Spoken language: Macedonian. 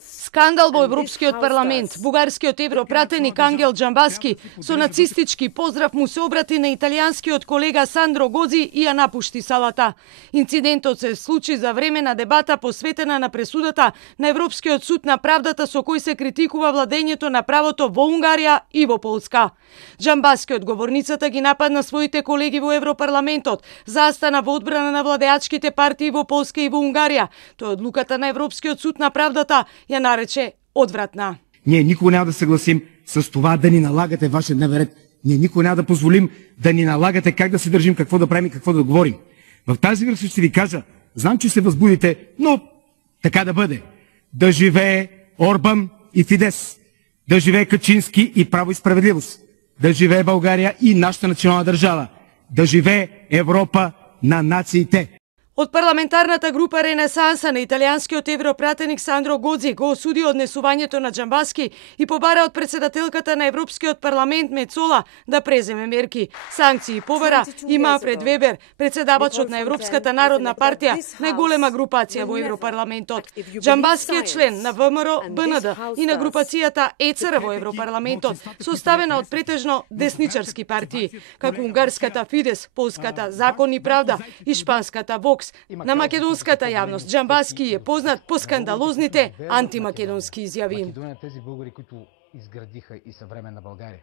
Скандал во Европскиот парламент. Бугарскиот европратеник Ангел Джамбаски со нацистички поздрав му се обрати на италијанскиот колега Сандро Гози и ја напушти салата. Инцидентот се случи за време на дебата посветена на пресудата на Европскиот суд на правдата со кој се критикува владењето на правото во Унгарија и во Полска. Джамбаски од говорницата ги нападна своите колеги во Европарламентот, застана во одбрана на владеачките партии во Полска и во Унгарија. Тој одлуката на Европскиот суд на правдата ја нарече одвратна. Ние никога няма да съгласим с това да ни налагате вашия дневен ред. Ние никога няма да позволим да ни налагате как да се държим, какво да правим и какво да говорим. В тази връзка ще ви кажа, знам, че се възбудите, но така да бъде. Да живее Орбан и Фидес. Да живее Качински и право и справедливост. Да живее България и нашата национална държава. Да живее Европа на нациите. Од парламентарната група Ренесанса на италијанскиот европратеник Сандро Годзи го осуди однесувањето на Джамбаски и побара од председателката на Европскиот парламент Мецола да преземе мерки. Санкции побара и Манфред Вебер, председавачот на Европската народна партија, најголема групација во Европарламентот. Джамбаски е член на ВМРО, БНД и на групацијата ЕЦР во Европарламентот, составена од претежно десничарски партии, како унгарската Фидес, полската Закон и правда и шпанската Вокс. На македонската јавност Джамбаски е познат по скандалозните антимакедонски изјави. Тези българи, които изградиха и съвременна България.